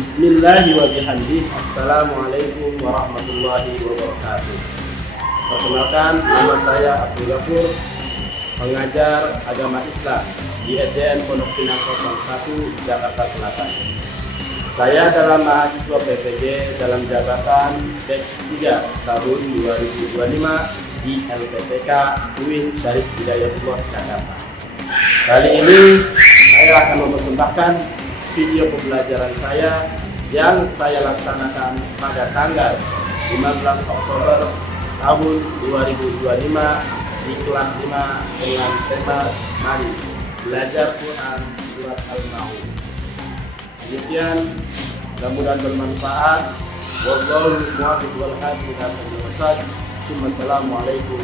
Bismillahi wa bihamdih. Assalamualaikum warahmatullahi wabarakatuh. Perkenalkan, nama saya Abdul Ghafur, pengajar agama Islam di SDN Pondok Pinang 01 Jakarta Selatan. Saya adalah mahasiswa PPG dalam jabatan batch 3 tahun 2025 di LPTK UIN Syarif Hidayatullah Jakarta. Kali ini saya akan mempersembahkan video pembelajaran saya yang saya laksanakan pada tanggal 15 Oktober tahun 2025 di kelas 5 dengan tema Mari Belajar Quran Surat Al-Maun. Demikian, mudah-mudahan bermanfaat. Wallahu muwaffiq wal hadi ila sabilil rasyad. Assalamualaikum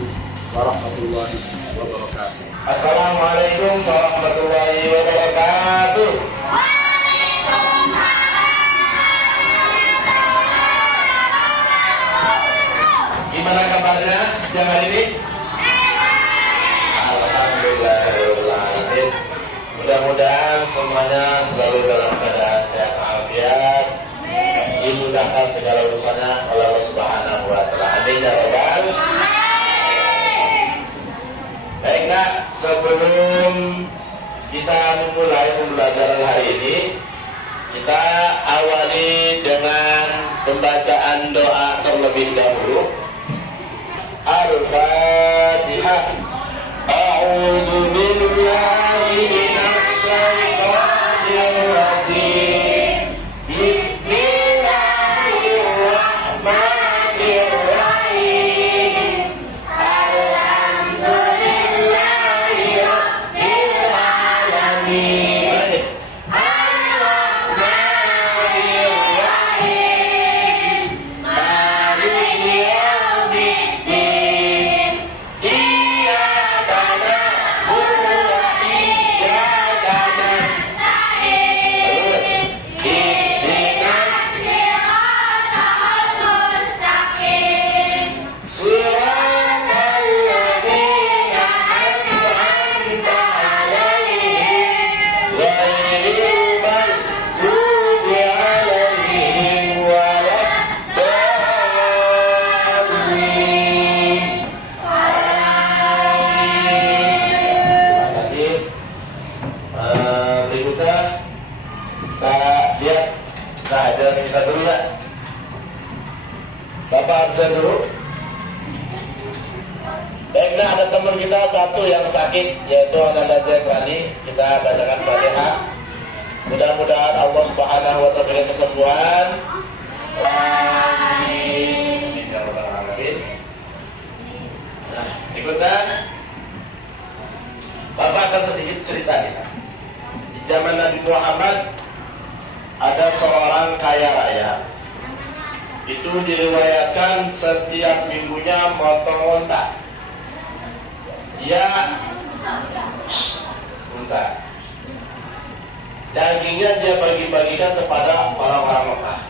warahmatullahi wabarakatuh. Assalamualaikum warahmatullahi wabarakatuh. Gimana kabarnya siang hari ini? Alhamdulillah. Mudah-mudahan semuanya selalu dalam keadaan sehat walafiat, dimudahkan segala urusannya oleh Allah Subhanahu wa taala. Amin ya rabbal alamin. Baiklah, sebelum kita memulai pembelajaran hari ini, kita awali dengan pembacaan doa terlebih dahulu. Al-Fatihah. A'udzu billahi minasy syaithanir rajim. Bismillahirrahmanirrahim. Alhamdulillahi rabbil alamin. Ar-Rahmanir-Rahim. Maliki yaumiddin. Iyyaka na'budu wa iyyaka nasta'in. Ihdinas siratal mustaqim. Siratal ladzina an'amta 'alaihim ghairil maghdubi 'alaihim waladdallin. Terima kasih. Berikutnya kita lihat kehadiran kita dulu ya. Bapak absen dulu. Baiklah, ada teman kita satu yang sakit, yaitu Ananda Zekrani. Kita bacakan Fatihah. Mudah-mudahan Allah Subhanahu wa taala berikan kesembuhan. Amin ya rabbal alamin. Nah, berikutnya Bapak akan sedikit cerita kita. Di zaman Nabi Muhammad ada seorang kaya raya. Itu diriwayatkan setiap minggunya motong unta. Dia unta. Dagingnya dia bagi-bagikan kepada orang-orang Mekah.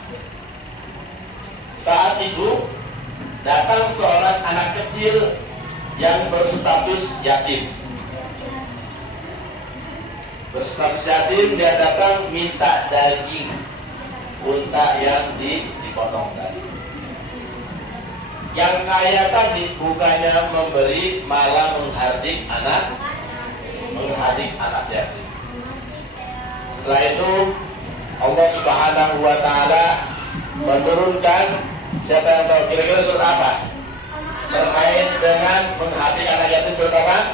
Saat itu datang seorang anak kecil yang berstatus yatim. Berstatus yatim, dia datang minta daging unta yang dipotong tadi. Yang kaya tadi bukannya memberi, malah menghardik anak yatim. Setelah itu Allah Subhanahu wa taala menurunkan, siapa yang tahu kira-kira surat apa terkait dengan menghardik anak yatim? Surat apa?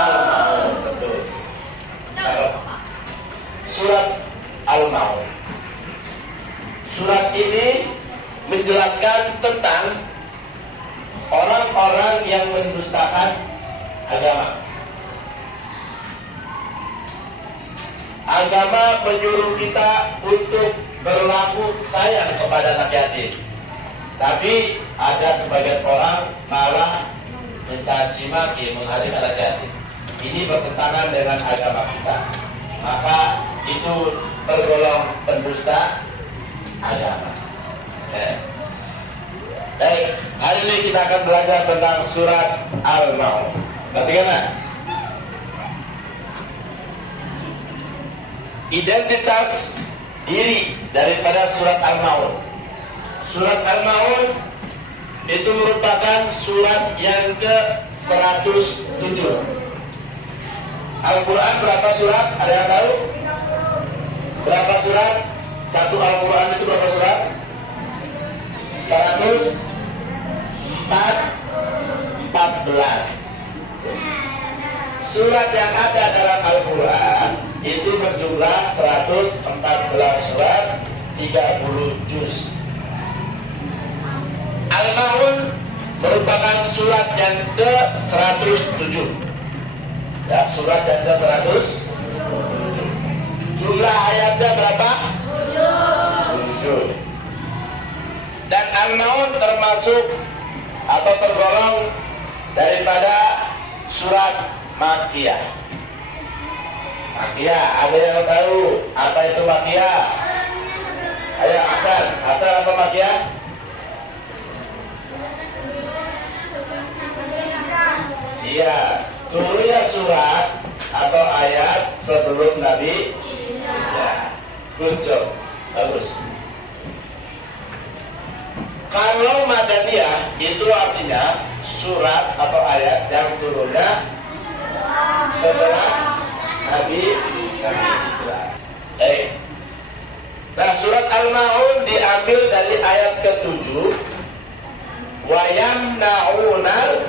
Al-Maun. Betul. Surat Al-Maun. Surat ini menjelaskan tentang orang-orang yang mendustakan agama. Agama menyuruh kita untuk berlaku sayang kepada anak yatim, tapi ada sebagian orang malah mencaci maki, menghardik anak yatim. Ini bertentangan dengan agama kita, maka itu tergolong pendusta agama. Baik, hari ini kita akan belajar tentang surat Al-Maun. Perhatikan. Identitas diri daripada surat Al-Maun. Surat Al-Maun itu merupakan surat yang ke-107. Al-Quran berapa surat? Ada yang tahu? Berapa surat? Satu Al-Quran itu berapa surat? 114. Surat yang ada dalam Al-Quran itu berjumlah 114 surat, 30 juz. Al-Maun merupakan surat yang ke-107. Ya, surat yang ke-107. Jumlah ayatnya berapa? 7. Dan Al-Maun termasuk atau tergolong daripada surat Makkiyah. Makkiyah, ada yang tahu apa itu Makkiyah? Ayo Hasan, apa Makkiyah? Iya, turunnya surat atau ayat sebelum Nabi. Ya, good job, bagus. Kalau Madaniyah itu artinya surat atau ayat yang turunnya setelah Nabi hijrah. Nah, surat Al-Maun diambil dari ayat ke-7. Wa yamna'unal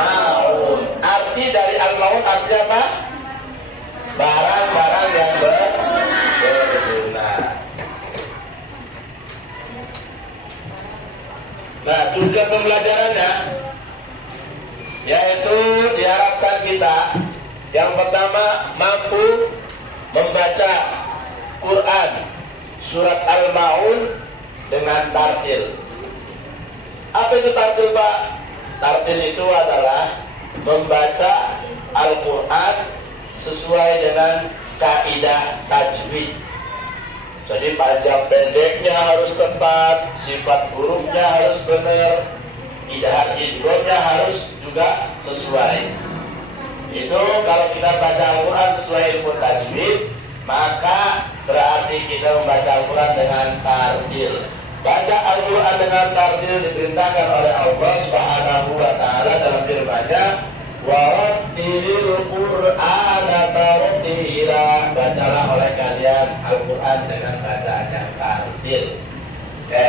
ma'un. Arti dari Al-Maun artinya apa? Barang-barang yang berguna. Nah, tujuan pembelajarannya yaitu diharapkan kita yang pertama mampu membaca Quran surat Al-Maun dengan tartil. Apa itu tartil, Pak? Tartil itu adalah membaca Al-Quran sesuai dengan kaidah tajwid. Jadi panjang pendeknya harus tepat, sifat hurufnya harus benar, idgham-idghamnya harus juga sesuai. Itu kalau kita baca Al-Quran sesuai ilmu tajwid, maka berarti kita membaca Al-Quran dengan tartil. Baca Al-Quran dengan tartil diperintahkan oleh Allah Subhanahu wa Ta'ala dalam firman-Nya, warattilil Qur'ana tartila. Bacalah oleh kalian Al-Quran dengan bacaan yang tartil. Oke.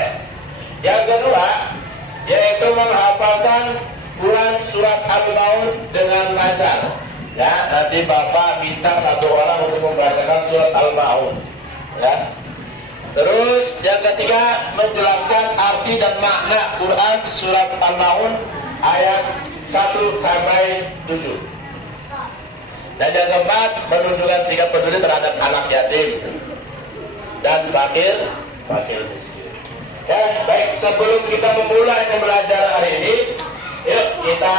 Yang kedua, yaitu menghafalkan Quran surat Al-Maun dengan lancar. Ya, nanti Bapak minta satu orang untuk membacakan surat Al-Maun. Ya. Terus yang ketiga, menjelaskan arti dan makna Quran surat Al-Maun ayat 1 sampai 7. Dan yang keempat, menunjukkan sikap peduli terhadap anak yatim dan fakir miskin. Ya, baik, sebelum kita memulai pembelajaran hari ini, yuk kita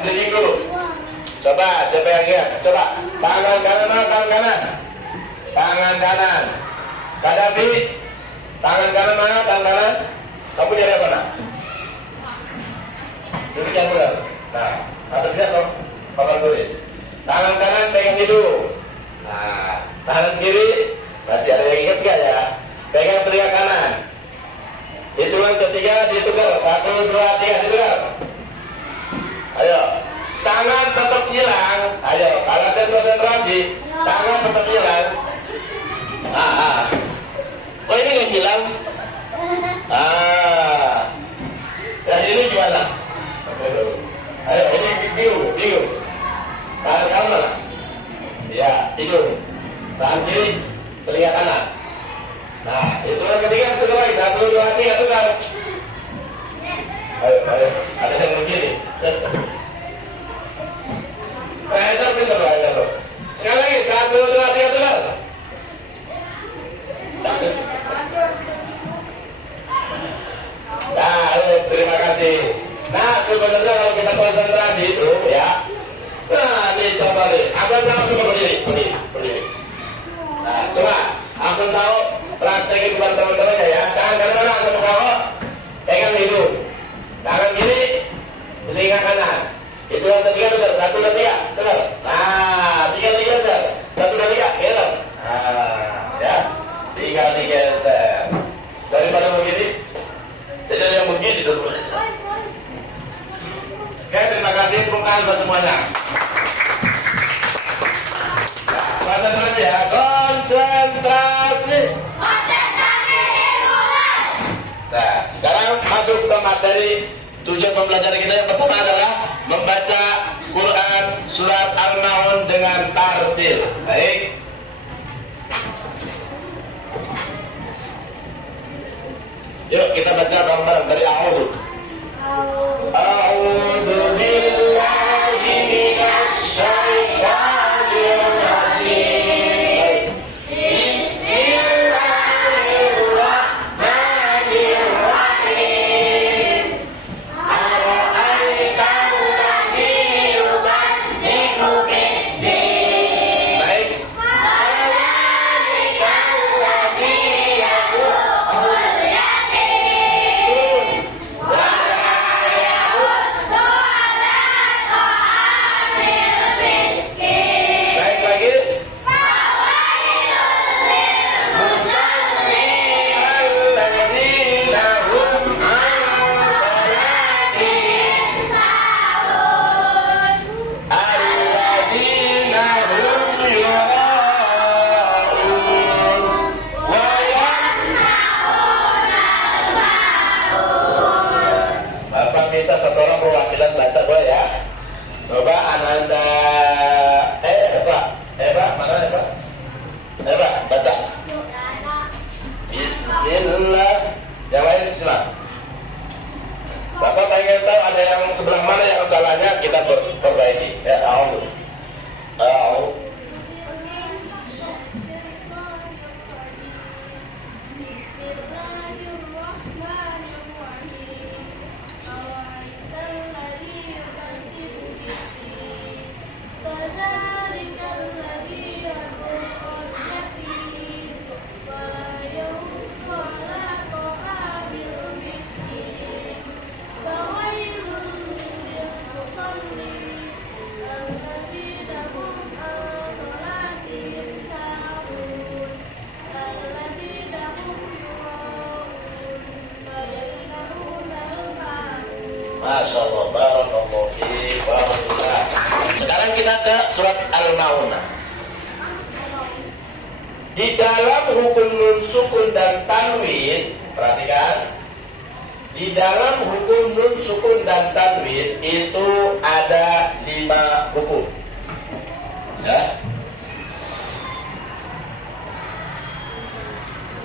berdiri dulu. Coba siapa yang lihat? Coba tangan kanan mana? Tangan kanan. Tangan kanan. Kadafi. Tangan kanan mana? Tangan kanan. Kamu dari mana? Duduk yang benar. Nah, atau tidak toh? Papan tulis. Tangan kanan pegang hidung. Nah, tangan kiri masih ada yang ingat nggak ya? Pegang telinga kanan. Hitungan ketiga ditukar. 1, 2, 3 ditukar. Ayo, tangan tetap hilang. Ayo, kalau ada konsentrasi, tangan tetap hilang. Oh ini nggak hilang. Dan ini gimana? Ayo, ini bingung. Tangan kanan mana? Ya, hidung. Tangan kiri, telinga kanan. Nah, hitungan ketiga tukar lagi. 1, 2, 3 tukar. Ayo, ada yang begini. Pintar loh. Sekali lagi, 1, 2, 3 tukar. Nah, terima kasih. Nah, sebenarnya kalau kita konsentrasi itu ya. Nah, ini coba nih. Asal sama coba berdiri. Nah, coba asal tahu praktekin buat teman-temannya ya. Tangan kanan mana asal tahu? Pegang hidung. Tangan kiri, telinga kanan. Itu yang ketiga benar. 1, 2, 3, benar. Nah, 3, 3 sir. 1, 2, 3, benar. tepuk tangan buat semuanya. Bahasa Indonesia ya, konsentrasi. Nah, sekarang masuk ke materi. Tujuan pembelajaran kita yang pertama adalah membaca Quran surat Al-Maun dengan tartil. Baik. Yuk kita baca bareng-bareng dari A'udzu. A'udzu billahi minasy syaithanir rajim. Bismillahirrahmanirrahim. Ara'aital ladzi yukadzibu bid-din. Baik. Fadzalikal ladzi yad'ul yatim. Wa la yahuddu ala ta'amil miskin. Baik lagi. Bapak minta satu orang perwakilan baca boleh ya. Coba Ananda Eva mana Eva? Eva baca. Bismillah. Yang lain bismillah. Bapak pengen tahu ada yang sebelah mana yang salahnya, kita perbaiki. Ya, A'udzu. Masya Allah, barakallahu fiik, barakallah. Sekarang kita ke surat Al-Maun. Di dalam hukum nun sukun dan tanwin, perhatikan. Di dalam hukum nun sukun dan tanwin itu ada 5 hukum. Ya.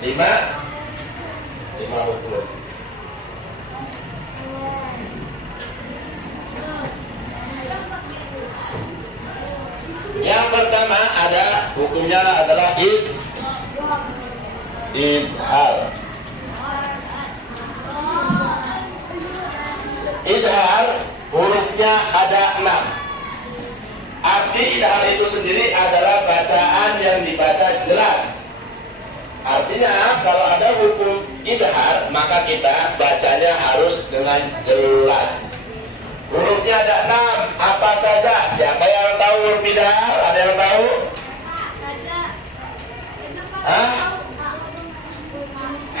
5 hukum. Yang pertama ada hukumnya adalah idhar. Idhar hurufnya ada 6. Arti idhar itu sendiri adalah bacaan yang dibaca jelas. Artinya kalau ada hukum idhar maka kita bacanya harus dengan jelas. Hurufnya ada 6. Apa saja? Siapa yang tahu huruf idhar? Ada yang tahu? Hah?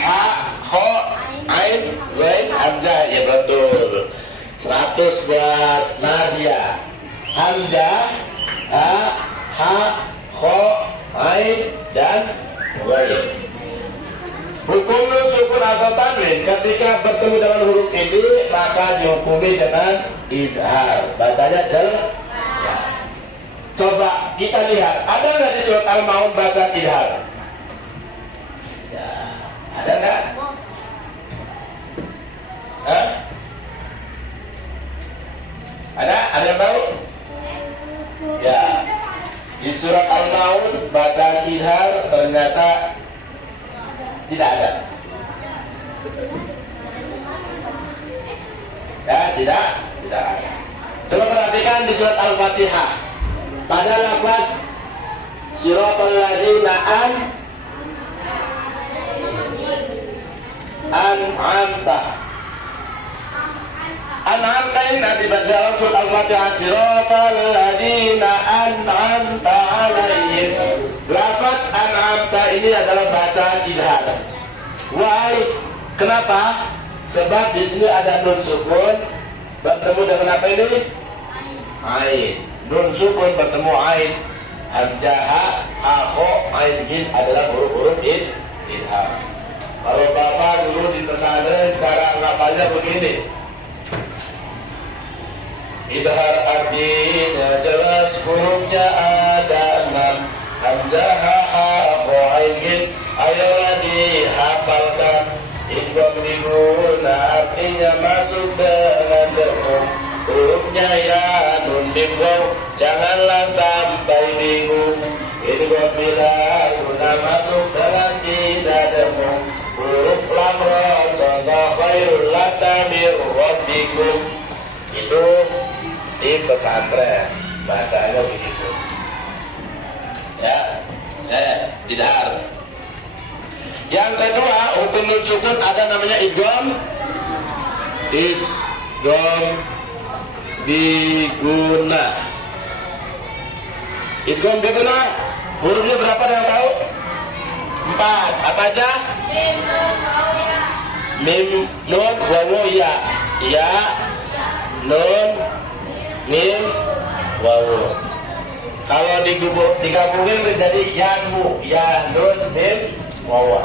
Ha, kho, ain, wain, hamzah. Ya betul. 100 buat Nadia. Hamzah, ha, kho, ain, dan wain. Hukum nun sukun atau tanwin ketika bertemu dengan huruf ini maka dihukumi dengan idhar. Bacanya jelas. Coba kita lihat, ada nggak di surat Al-Maun baca idhar? Ada nggak? Ada? Ada yang tahu? Ya. Di surat Al-Maun bacaan idhar ternyata tidak ada. Ya, tidak ada. Coba perhatikan di surat Al-Fatihah. Pada lafaz siratal ladzina an'amta. An'amta ini nanti dalam surat Al-Fatihah siratal ladzina an'amta alaihim. Lafaz an'amta ini adalah bacaan idhar. Why? Kenapa? Sebab di sini ada nun sukun bertemu dengan apa ini? ain. Nun sukun bertemu ain. Hamzah ha kho ain jim adalah huruf-huruf idhar. Kalau bapak dulu di pesantren cara ngapalnya begini. Idhar artinya jelas, hurufnya ada 6. Hamzah ha kho ain jim ayolah dihafalkan. Idgham diguna artinya masuk dengan dengung. Hurufnya ya nun mim waw, janganlah sampai bingung. Idgham bila guna masuk dengan tidak dengung. Huruf lam ra contoh khairul laka mir rabbikum. Itu di pesantren bacanya begitu. Ya, tidak. Yang kedua, hukum nun sukun ada namanya idgham diguna. Idgham diguna hurufnya berapa yang tahu? 4. Apa aja? Mim, nun, wawu, ya. Ya, nun, mim, wawu. Kalau digabungin menjadi yanmu, ya, nun, mim, wawu.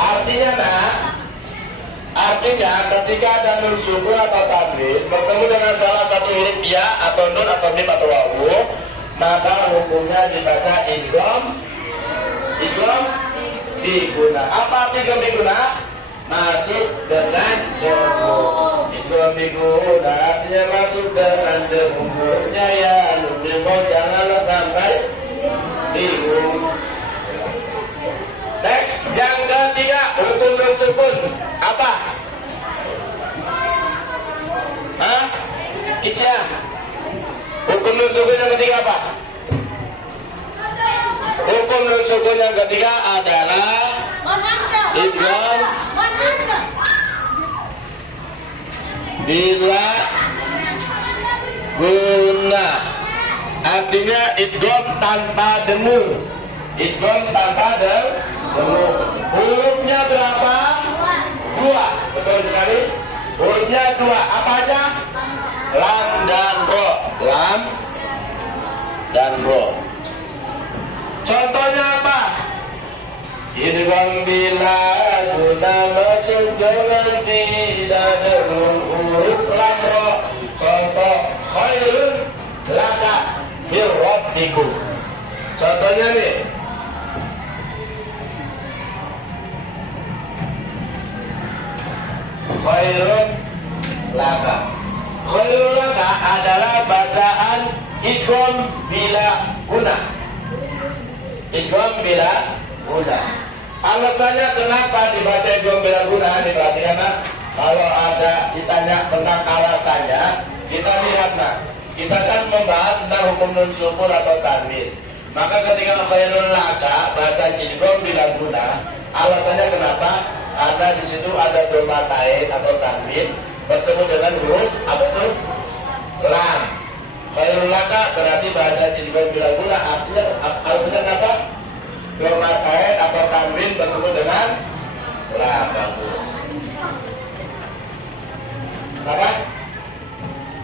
Artinya ketika ada nun sukun atau tanwin bertemu dengan salah satu huruf ya atau nun atau mim atau wawu, maka hukumnya dibaca idgham diguna. Apa idgham diguna? Masuk dengan dengung. Idgham diguna artinya masuk dengan dengung. Hurufnya ya nun mim wawu janganlah sampai bingung. Next, yang ketiga, hukum nun sukun apa? Hah? Isya. Hukum nun sukun yang ketiga apa? Hukum nun sukun yang ketiga adalah idgham bila guna. Artinya idgham tanpa dengung. Idgham tanpa dengung. Hurufnya berapa? 2. Betul sekali. Hurufnya 2. Apa aja? Lam dan ro. Lam dan ro. Contohnya apa? Idgham bila guna masuk dengan tidak dengung. Huruf lam ro. Contoh khairun laka mir rabbikum. Contohnya nih. Khairun laka. Khairun laka adalah bacaan idgham bila guna. Idgham bila guna. Alasannya kenapa dibaca idgham bila guna? Diperhatikan nak. Kalau ada ditanya tentang alasannya, kita lihat nak. Kita kan membahas tentang hukum nun sukun atau tanwin. Maka ketika khairun laka baca idgham bila guna, alasannya kenapa? Karena di situ ada domatain atau tanwin bertemu dengan huruf apa itu? Lam. Khairul laka berarti baca idgham bila guna, artinya alasannya kenapa? Domatain atau tanwin bertemu dengan lam. Bagus. Kenapa?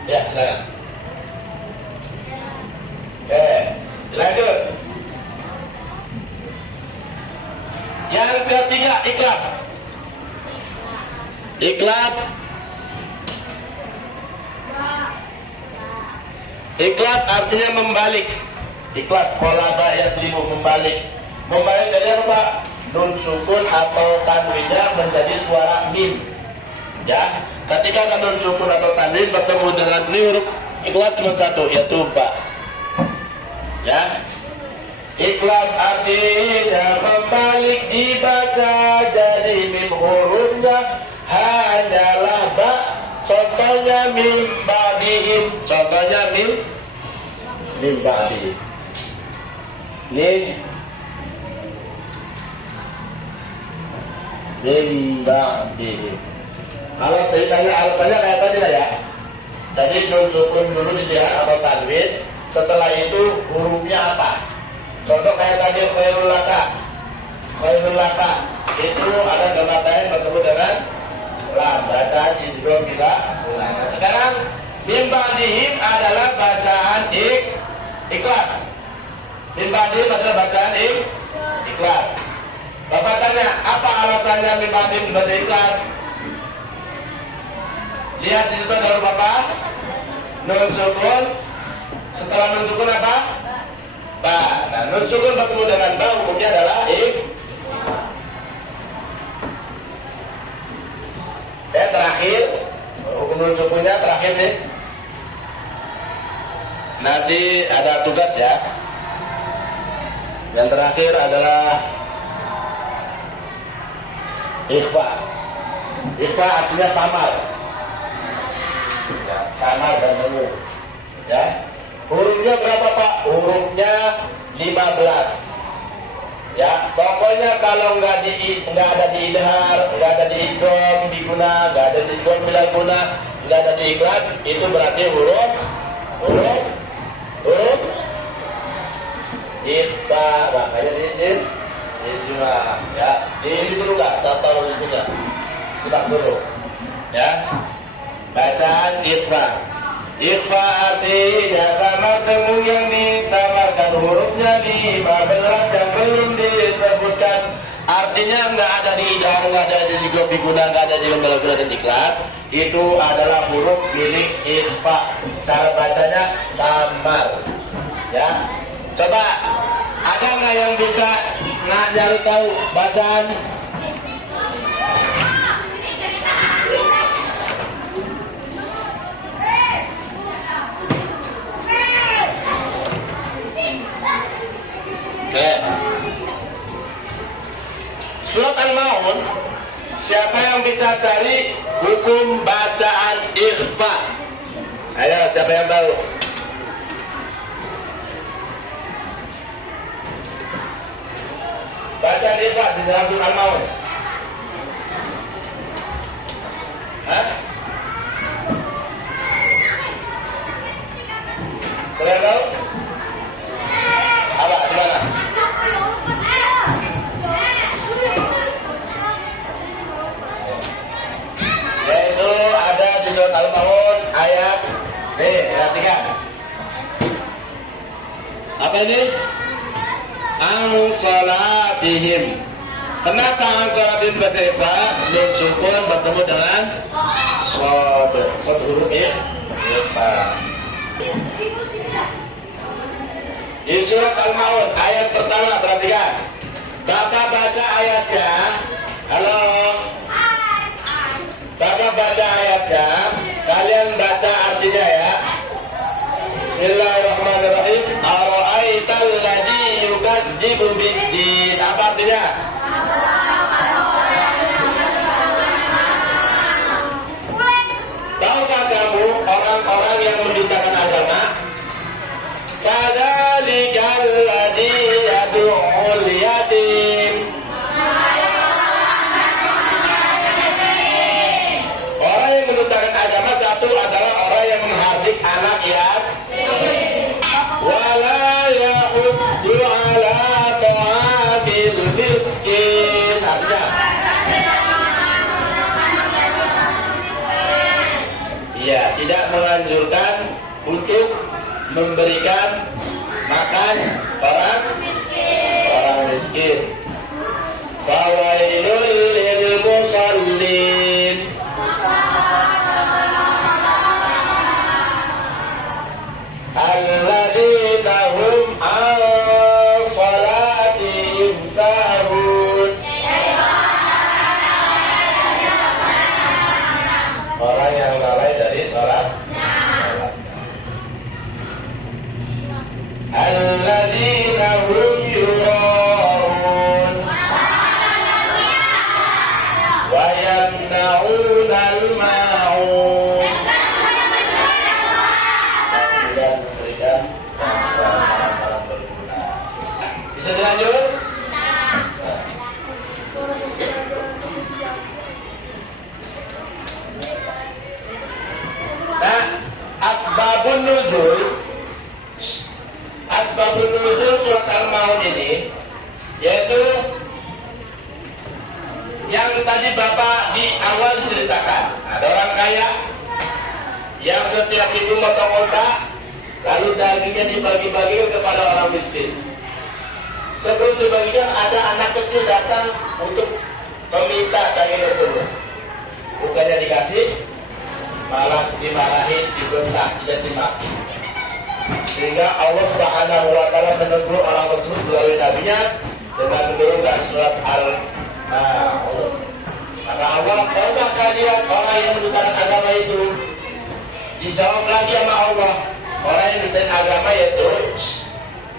Ya, silakan. Oke, lanjut. Yang ketiga, iklab. Iklab artinya membalik. Iklab kolaba ayat 5 membalik. Membalik dari apa? Nun sukun atau tanwinnya menjadi suara mim. Ya, ketika ada nun sukun atau tanwin bertemu dengan huruf iklab cuma satu, yaitu ba. Ya. Iklab artinya membalik, dibaca jadi mim, hurufnya hanyalah ba. Contohnya mim ba'dihim. Contohnya mim ba'dihim. Nih mim ba'dihim. Kalau ditanya alasannya kayak tadi lah ya. Jadi nun sukun dulu dia atau tanwin. Setelah itu hurufnya apa? Contoh kayak tadi khairul laka. Khairul laka itu ada domatain bertemu dengan lam. Bacaan idgham bila. Sekarang Min ba'dihim adalah bacaan iklan. Min ba'dihim adalah bacaan iklan. Bapak tanya, apa alasannya min ba'dihim baca iklan? Lihat di situ ada Bapak. Nun sukun. Setelah nun sukun apa? Ba. Nah, nun sukun bertemu dengan ba hukumnya adalah terakhir hukum nun sukunnya terakhir nih. Nanti ada tugas ya. Yang terakhir adalah ikhfa. Ikhfa artinya samar. Ya, samar dan mengu. Ya. Hurufnya berapa Pak? Hurufnya 15. Ya, pokoknya kalau nggak ada di idhar, nggak ada di idgham, di guna, nggak ada di idgham bila guna, nggak ada di iklan, itu berarti huruf ikhfa. Makanya diisim ya. Ini dulu nggak, taruh di sini. Simak dulu. Ya, bacaan ikhfa. Ikhfa artinya samar temu yang disamarkan, hurufnya 15 yang belum disebutkan. Artinya nggak ada di idgham, nggak ada di gopi guna, nggak ada di lembaga guna dan iklan. Itu adalah huruf milik ikhfa. Cara bacanya samar. Ya, coba ada nggak yang bisa ngajar tahu bacaan? Surat Al-Maun, siapa yang bisa cari hukum bacaan ikhfa? Ayo, siapa yang tahu? Bacaan ikhfa di dalam surat Al-Maun. Hah? Kalian tahu? Apa? Di mana? Yaitu ada di surat Al-Maun ayat ayat 3. Apa ini? An salatihim. Kenapa an salatihim baca ikhfa? Nun sukun bertemu dengan shad huruf ikhfa. Di surat Al-Maun ayat pertama, perhatikan. Bapak baca ayatnya. Halo. Bapak baca ayatnya. Kalian baca artinya ya. Bismillahirrahmanirrahim. Ara'aital ladzi yukadzibu biddin. Apa artinya? Tahukah kamu orang-orang yang mendustakan agama? Kadzalika alladzi yad'ul yatim. Orang yang mendustakan agama satu adalah orang yang menghardik anak yatim. Wala yahuddu ala ta'amil miskin. Artinya, ya, tidak menganjurkan untuk memberikan makan orang miskin. Fawailul lil musallin. Alladzina hum an salatihim sahun. Orang yang lalai dari salat. Alladzina hum yura'un wa yamna'una al-ma'un. Tidak memberikan barang-barang berguna. Bisa dilanjut? Nah, asbabun nuzul surat Al-Maun ini, yaitu yang tadi Bapak di awal ceritakan. Ada orang kaya, yang setiap itu motong onta, lalu dagingnya dibagi-bagikan kepada orang miskin. Sebelum dibagikan ada anak kecil datang untuk meminta daging tersebut. Bukannya dikasih, malah dimarahin, dibentak, dicaci maki. Sehingga Allah Subhanahu wa taala menegur orang tersebut melalui nabinya dengan menurunkan surat Al-Maun. Kata Allah, "Tahukah kalian orang yang mendustakan agama itu?" Dijawab lagi sama Allah, orang yang mendustakan agama itu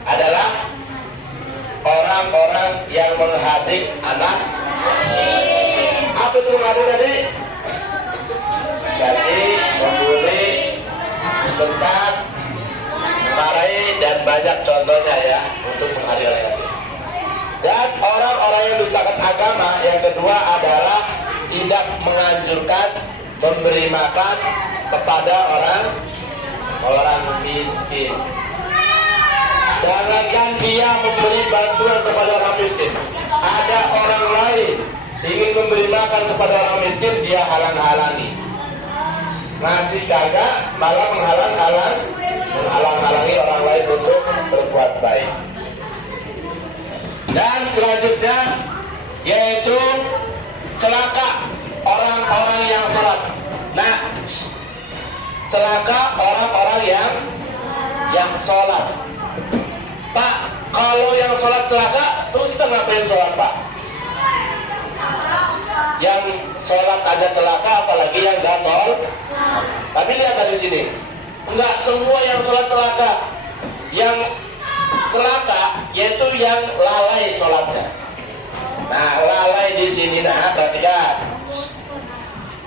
adalah orang-orang yang menghadik anak. Apa itu menghadik tadi? Jadi membuli, membentak, memarahi, dan banyak contohnya ya untuk menghadik anak. Dan orang-orang yang mendustakan agama yang kedua adalah tidak menganjurkan memberi makan kepada orang miskin. Jangankan dia memberi bantuan kepada orang miskin, ada orang lain ingin memberi makan kepada orang miskin, dia halang-halangi. Masih kagak, malah menghalang-halangi orang lain untuk berbuat baik. Dan selanjutnya yaitu celaka orang-orang yang sholat. Nah, celaka orang-orang yang sholat. Pak, kalau yang sholat celaka, terus kita ngapain sholat, Pak? Yang sholat aja celaka, apalagi yang gak sholat. Tapi lihat dari sini, enggak semua yang sholat celaka. Yang celaka yaitu yang lalai sholatnya. Nah, lalai di sini, perhatikan.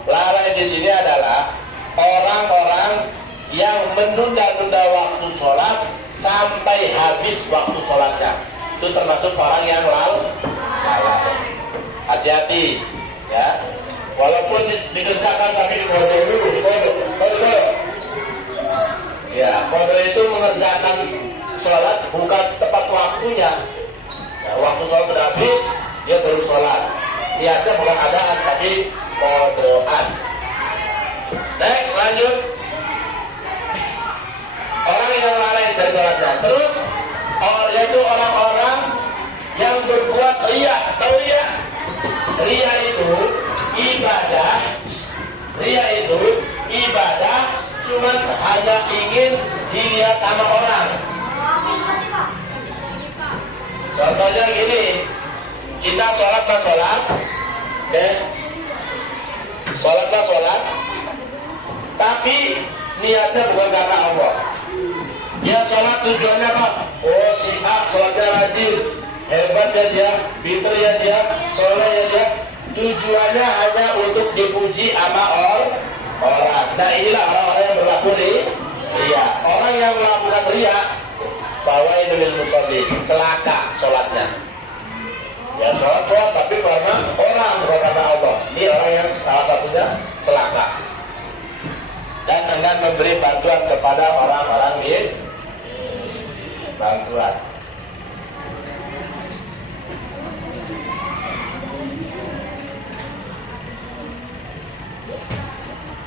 Lalai di sini adalah orang-orang yang menunda-nunda waktu sholat sampai habis waktu sholatnya. Itu termasuk orang yang lalai. Hati-hati, ya. Walaupun dikerjakan tapi kode dulu, kode. Ya, kode itu mengerjakan sholat bukan tepat waktunya. Nah, waktu sholat sudah habis, dia baru sholat. Niatnya bukan adaan, tapi kodoan. Next, lanjut. Orang yang lalai dari sholatnya. Terus, yaitu orang-orang yang berbuat riya. Tahu riya? Riya itu ibadah cuman hanya ingin dilihat sama orang. Contohnya gini, kita sholat, tapi niatnya bukan karena Allah. Dia sholat tujuannya apa? Oh, si A sholatnya rajin, hebat ya dia, pintar ya dia, soleh ya dia. Tujuannya hanya untuk dipuji sama orang. Nah, inilah orang-orang yang berlaku riya. Orang yang melakukan riya, fawailul lil musallin, celaka sholatnya. Ya sholat tapi karena orang, bukan karena Allah. Ini orang yang salah satunya celaka. Dan enggan memberi bantuan kepada orang-orang bantuan.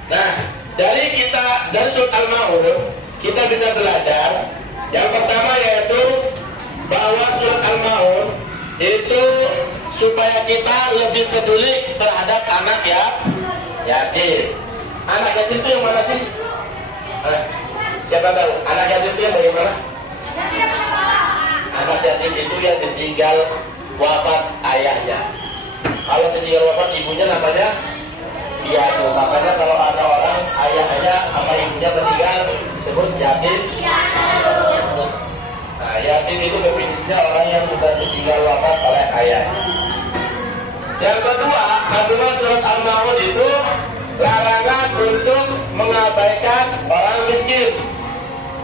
Nah, dari surat Al-Maun kita bisa belajar yang pertama yaitu bahwa surat Al-Maun itu supaya kita lebih peduli terhadap anak yatim. Anak yatim itu yang mana sih? Siapa tahu? Anak yatim itu yang bagaimana? Anak yatim itu yang ditinggal wafat ayahnya. Kalau ditinggal wafat ibunya namanya piatu. Makanya kalau ada orang ayahnya sama ibunya meninggal disebut yatim. Nah, yatim itu definisinya orang yang sudah ditinggal wafat oleh ayahnya. Yang kedua, kandungan surat Al-Maun itu larangan untuk mengabaikan orang miskin.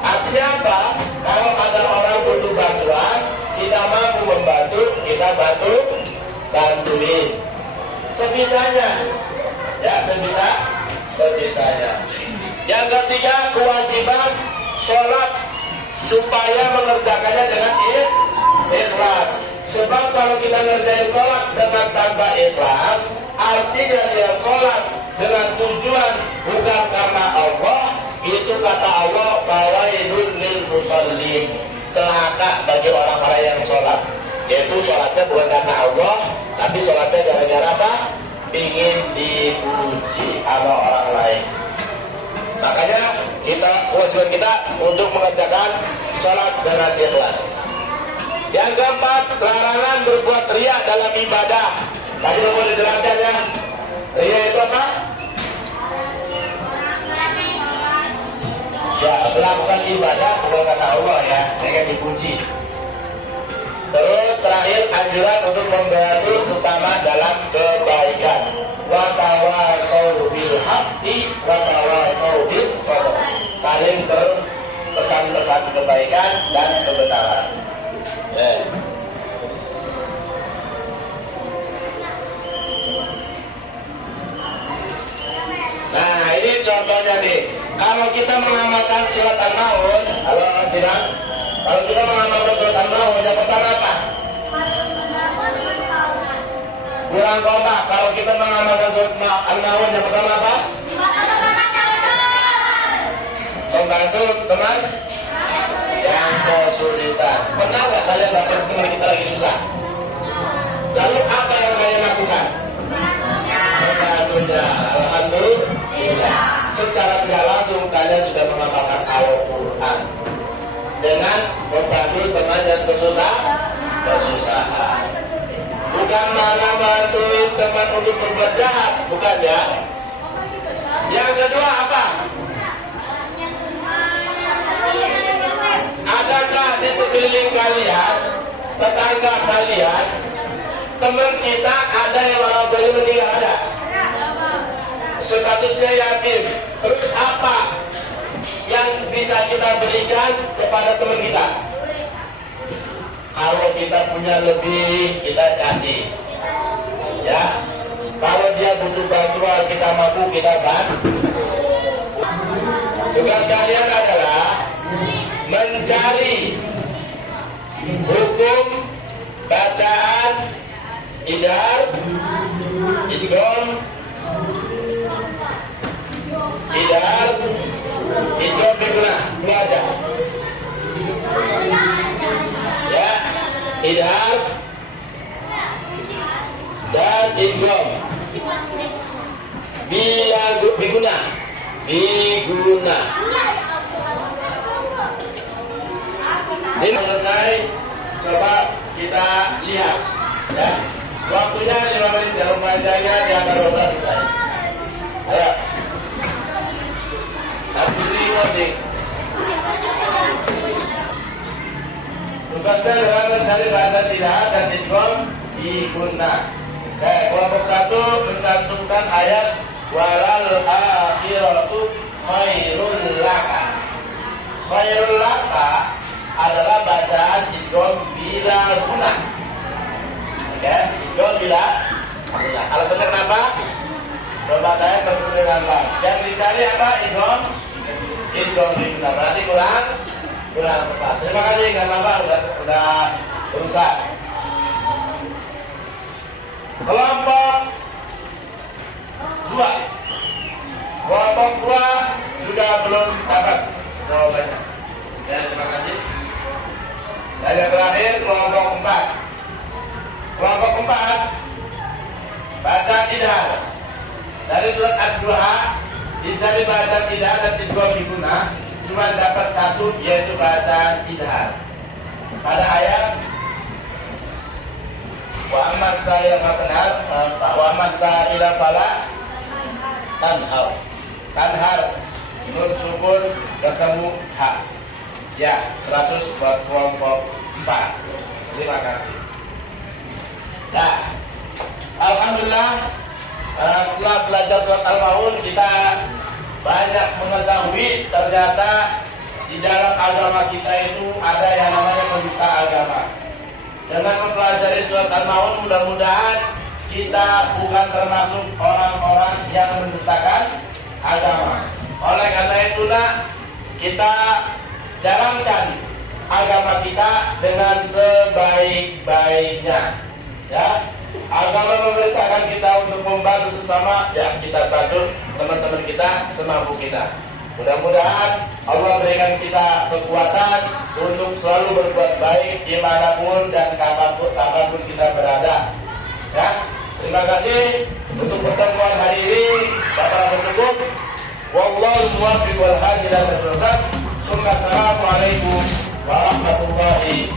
Artinya apa? Kalau ada orang butuh bantuan, kita mampu membantu, kita bantuin sebisanya. Ya, sebisanya. Yang ketiga, kewajiban sholat supaya mengerjakannya dengan ikhlas. Sebab kalau kita ngerjain sholat dengan tanpa ikhlas, artinya dia sholat dengan tujuan bukan karena Allah, itu kata Allah fawailul lil musallin, celaka bagi orang-orang yang sholat. Yaitu sholatnya bukan karena Allah, tapi sholatnya gara-gara apa? Ingin dipuji sama orang lain. Makanya kewajiban kita untuk mengerjakan sholat dengan ikhlas. Yang keempat, larangan berbuat riya dalam ibadah. Tadi mau dijelaskan ya. Riya itu apa? Ya, melakukan ibadah bukan karena Allah ya, ingin dipuji. Terus terakhir, anjuran untuk membantu sesama dalam kebaikan. Wa tawasau bil haqqi wa tawasau bis sabr. Saling berpesan-pesan kebaikan dan kebenaran. Nah, ini contohnya nih. Kalau kita mengamalkan surat Al-Maun, kalau kita mengamalkan surat Al-Maun, yang pertama apa? Kurang kompak. Kalau kita mengamalkan surat Al-Maun, yang pertama apa? Membantu teman yang kesulitan. Pernah nggak kalian bantu teman kita lagi susah? Lalu apa yang kalian lakukan? Membantunya. Alhamdulillah. Secara tidak langsung kalian sudah mengamalkan Al-Quran dengan membantu teman yang kesusahan. Bukan malah bantu teman untuk berbuat jahat, bukan ya? Yang kedua apa? Adakah di sekeliling kalian, tetangga kalian, teman kita ada yang orang tuanya meninggal, ada? Statusnya yatim. Terus apa yang bisa kita berikan kepada teman kita? Kalau kita punya lebih, kita kasih. Ya. Kalau dia butuh bantuan, kita mampu, kita bantu. Tugas kalian adalah mencari hukum bacaan idhar, idgham, idhar, idgham biguna, dua aja. Ya, idhar dan idgham. Bila biguna. Ini selesai, coba kita lihat ya. Waktunya 5 menit, jarum panjangnya di angka 12 selesai. Ayo. Habis ini musik. Tugasnya adalah mencari bahasa tidak dan idgham diguna. Kelompok 1 mencantumkan ayat walal akhiratu khairul laka. Khairul laka adalah bacaan idgham bila guna. Oke, idgham bila guna. Alasannya kenapa? Coba kalian bertemu dengan bang. Yang dicari apa? Idgham bila guna. Berarti kurang tepat. Terima kasih karena bang udah berusaha. Kelompok 2 juga belum dapat jawabannya. Ya, terima kasih. Dan yang terakhir kelompok 4. Kelompok 4 bacaan idhar. Dari surat Ad-Duha dicari bacaan idhar dan idgham diguna, cuma dapat 1 yaitu bacaan idhar. Pada ayat wa amma sa'ila fala tanhar nun sukun ketemu ha. Ya, 100 buat kelompok 4. Terima kasih. Nah, alhamdulillah setelah belajar surat Al-Maun kita banyak mengetahui ternyata di dalam agama kita itu ada yang namanya penista agama. Dengan mempelajari surat Al-Maun mudah-mudahan kita bukan termasuk orang-orang yang mendustakan agama. Oleh karena itulah kita jalankan agama kita dengan sebaik-baiknya. Ya, agama memerintahkan kita untuk membantu sesama, ya kita bantu teman-teman kita semampu kita. Mudah-mudahan Allah berikan kita kekuatan untuk selalu berbuat baik dimanapun dan kapanpun kita berada. Ya, terima kasih untuk pertemuan hari ini. Bapak cukup. Wallahu muwaffiq wal hadi ila siratal mustaqim. Assalamualaikum warahmatullahi